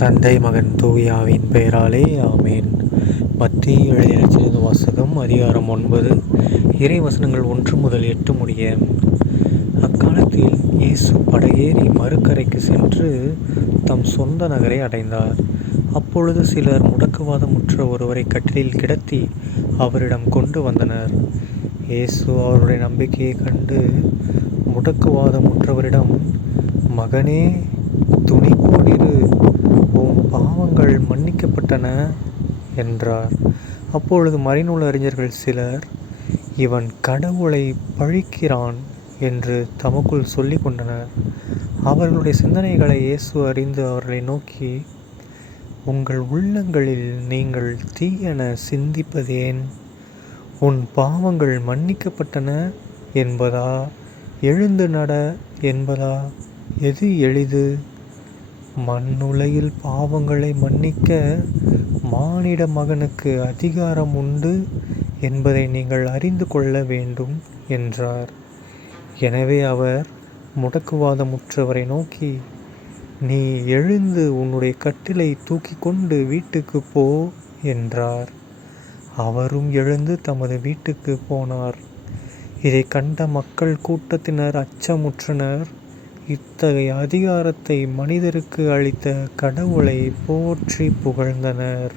தந்தை மகன் தூயாவின் பெயராலே ஆமேன். மத்தேயு எழுதிய நற்செய்தி வாசகம் அதிகாரம் 9 இறை வசனங்கள் 1 முதல் 8 முடிய. அக்காலத்தில் இயேசு படகேறி மறுகரைக்கு சென்று தம் சொந்த நகரை அடைந்தார். அப்பொழுது சிலர் முடக்குவாதமுற்ற ஒருவரை கட்டிலில் கிடத்தி அவரிடம் கொண்டு வந்தனர். இயேசு அவருடைய நம்பிக்கையை கண்டு முடக்குவாதமுற்றவரிடம், மகனே, துணிவோடிரு, உம் பாவங்கள் மன்னிக்கப்பட்டன என்றார். அப்பொழுது மறைநூல் அறிஞர்கள் சிலர், இவன் கடவுளை பழிக்கிறான் என்று தமக்குள் சொல்லிக் கொண்டனர். அவர்களுடைய சிந்தனைகளை இயேசு அறிந்து அவர்களை நோக்கி, உங்கள் உள்ளங்களில் நீங்கள் தீயென சிந்திப்பதேன்? உன் பாவங்கள் மன்னிக்கப்பட்டன என்பதா, எழுந்து நட என்பதா? எது எளிது? மண்ணுலகில் பாவங்களை மன்னிக்க மானிட மகனுக்கு அதிகாரம் உண்டு என்பதை நீங்கள் அறிந்து கொள்ள வேண்டும் என்றார். எனவே அவர் முடக்குவாதமுற்றவரை நோக்கி, நீ எழுந்து உன்னுடைய கட்டிலை தூக்கி கொண்டு வீட்டுக்கு போ என்றார். அவரும் எழுந்து தமது வீட்டுக்கு போனார். இதை கண்ட மக்கள் கூட்டத்தினர் அச்சமுற்றனர். இத்தகைய அதிகாரத்தை மனிதருக்கு அளித்த கடவுளை போற்றி புகழ்ந்தனர்.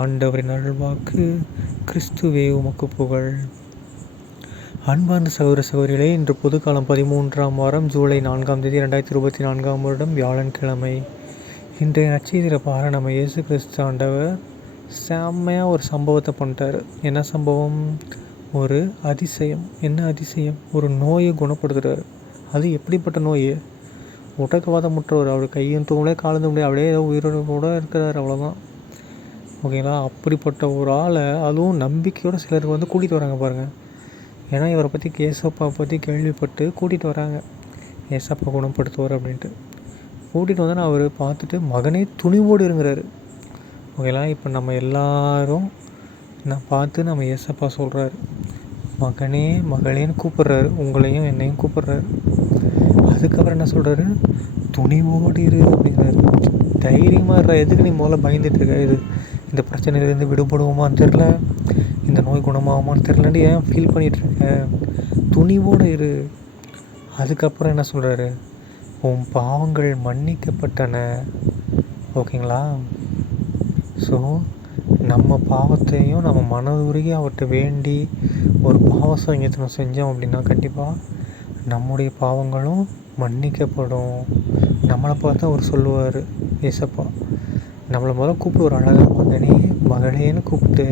ஆண்டவரின் அருள்வாக்கு. கிறிஸ்துவே உமக்கு புகழ். அன்பார்ந்த சகோதர சகோதரிகளே, இன்று பொதுக்காலம் 13ஆம் வாரம் ஜூலை 4ஆம் தேதி 2024ஆம் வருடம் வியாழன்கிழமை. இன்றைய நற்செய்தியில் பாரு, நம்ம இயேசு கிறிஸ்து ஆண்டவர் செம்மையாக ஒரு சம்பவத்தை பண்ணிட்டார். என்ன சம்பவம்? ஒரு அதிசயம். என்ன அதிசயம்? ஒரு நோயை குணப்படுத்துகிறார். அது எப்படிப்பட்ட நோய்? முடக்குவாதமுற்றவர். அவர் கையும் தூக்க முடியாது, காலும் தூக்க முடியாது, அப்படியே ஏதோ உயிரோடு கூட இருக்கிறார், அவ்வளோதான். ஓகேங்களா? அப்படிப்பட்ட ஒரு ஆளை, அதுவும் நம்பிக்கையோடு சிலர் கூட்டிகிட்டு வராங்க பாருங்கள். ஏன்னா இவரை பற்றி, ஏசப்பா பற்றி கேள்விப்பட்டு கூட்டிகிட்டு வராங்க. ஏசப்பா குணப்படுத்துவார் அப்படின்ட்டு கூட்டிகிட்டு வந்தால் அவர் பார்த்துட்டு, மகனே துணிவோடு இருங்கிறாரு. ஓகேங்களா? இப்போ நம்ம எல்லாரும் பார்த்து நம்ம ஏசப்பா சொல்கிறாரு, மகனே மகளேன்னு கூப்பிட்றாரு. உங்களையும் என்னையும் கூப்பிட்றாரு. அதுக்கப்புறம் என்ன சொல்கிறாரு? துணிவோடு இரு அப்படிங்கிறாரு. தைரியமாக இருற. எதுக்கு நீ முதல்ல பயந்துட்டு இருக்க? இந்த பிரச்சனையிலேருந்து விடுபடுவோமான்னு தெரில, இந்த நோய் குணமாகுமான்னு தெரிலன்னு ஏன் ஃபீல் பண்ணிகிட்ருக்க? துணிவோடு இரு. அதுக்கப்புறம் என்ன சொல்கிறாரு? உன் பாவங்கள் மன்னிக்கப்பட்டன. ஓகேங்களா? ஸோ நம்ம பாவத்தையும் நம்ம மனதுருகி அவர்கிட்ட வேண்டி ஒரு பாவ சங்கீதனம் செஞ்சோம் அப்படின்னா கண்டிப்பாக நம்முடைய பாவங்களும் மன்னிக்கப்படும். நம்மளை பார்த்து அவர் சொல்லுவார், ஏசப்பா நம்மளை முதல்ல கூப்பிட்டு ஒரு அழகாக, மகனே மகளேன்னு கூப்பிட்டு,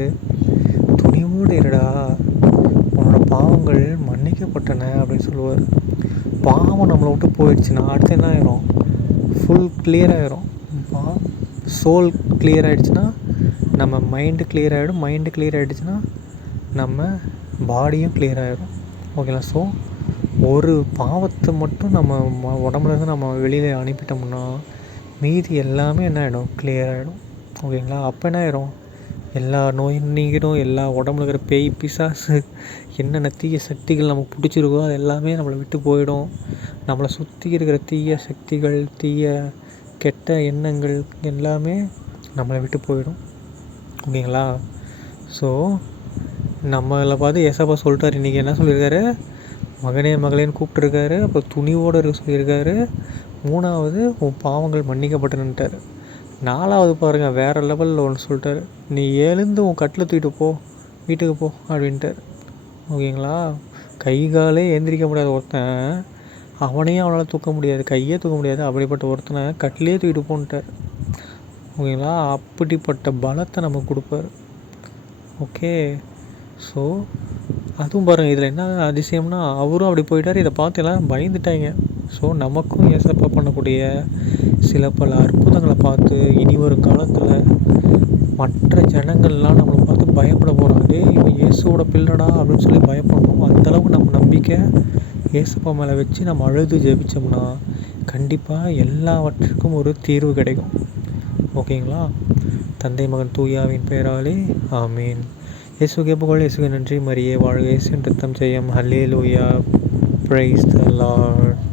துணிவோடு இருடா, உன்னோட பாவங்கள் மன்னிக்கப்பட்டன அப்படின்னு சொல்லுவார். பாவம் நம்மளை விட்டு போயிடுச்சுன்னா அடுத்து என்ன ஆயிரும்? ஃபுல் கிளியர் ஆகிரும். சோல் கிளியர் ஆகிடுச்சுன்னா நம்ம மைண்டு கிளியர் ஆகிடும். மைண்டு கிளியர் ஆகிடுச்சுன்னா நம்ம பாடியும் கிளியர் ஆகிடும். ஓகேங்களா? ஸோ ஒரு பாவத்தை மட்டும் நம்ம உடம்புலேருந்து நம்ம வெளியில் அனுப்பிட்டோம்னா மீதி எல்லாமே என்ன ஆகிடும்? கிளியர் ஆகிடும். ஓகேங்களா? அப்போ என்ன ஆகிடும்? எல்லா நோயும் நீங்கிடும். எல்லா உடம்புல இருக்கிற பேய் பிசாசு என்னென்ன தீய சக்திகள் நமக்கு பிடிச்சிருக்கோ அது எல்லாமே நம்மளை விட்டு போயிடும். நம்மளை சுற்றி இருக்கிற தீய சக்திகள், தீய கெட்ட எண்ணங்கள் எல்லாமே நம்மளை விட்டு போயிடும். ஓகேங்களா? ஸோ நம்மளை பார்த்து ஏசப்பா சொல்லிட்டார். இன்றைக்கி என்ன சொல்லியிருக்காரு? மகனே மகளேன்னு கூப்பிட்டுருக்காரு. அப்புறம் துணிவோடு இருக்க சொல்லியிருக்காரு. 3வது உன் பாவங்கள் மன்னிக்கப்பட்டனுட்டார். 4வது பாருங்கள், வேறு லெவலில் ஒன்று சொல்லிட்டாரு. நீ எழுந்து உன் கட்டில் தூக்கிட்டு போ, வீட்டுக்கு போ அப்படின்ட்டார். ஓகேங்களா? கை காலே எந்திரிக்க முடியாத ஒருத்தன், அவனையும் அவனால் தூக்க முடியாது, கையே தூக்க முடியாது, அப்படிப்பட்ட ஒருத்தனை கட்டிலே தூக்கிட்டு போன்ட்டார். ஓகேங்களா? அப்படிப்பட்ட பலத்தை நமக்கு கொடுப்பார். ஓகே. ஸோ அதுவும் பாருங்கள், இதில் என்ன அதிசயம்னா, அவரும் அப்படி போயிட்டார். இதை பார்த்து எல்லாம் பயந்துட்டாங்க. ஸோ நமக்கும் ஏசப்பா பண்ணக்கூடிய சில பல அற்புதங்களை பார்த்து இனி வரும் காலத்தில் மற்ற ஜனங்கள்லாம் நம்மளை பார்த்து பயப்பட போகிறாங்க. இவன் இயேசுவோட பிள்ளடா அப்படின்னு சொல்லி பயப்படணும். அந்தளவுக்கு நம்ம நம்பிக்கை ஏசப்பா மேலே வச்சு நம்ம அழுது ஜெபிச்சோம்னா கண்டிப்பாக எல்லாவற்றுக்கும் ஒரு தீர்வு கிடைக்கும். ஓகேங்களா? தந்தை மகன் தூயாவின் பெயராலே ஆமீன். இயேசுவே புகழ். இயேசுவே நன்றி. மரியே வாழ்க. இயேசுவின் ரத்தம் ஜெயம். ஹல்லேலூயா. Praise the Lord.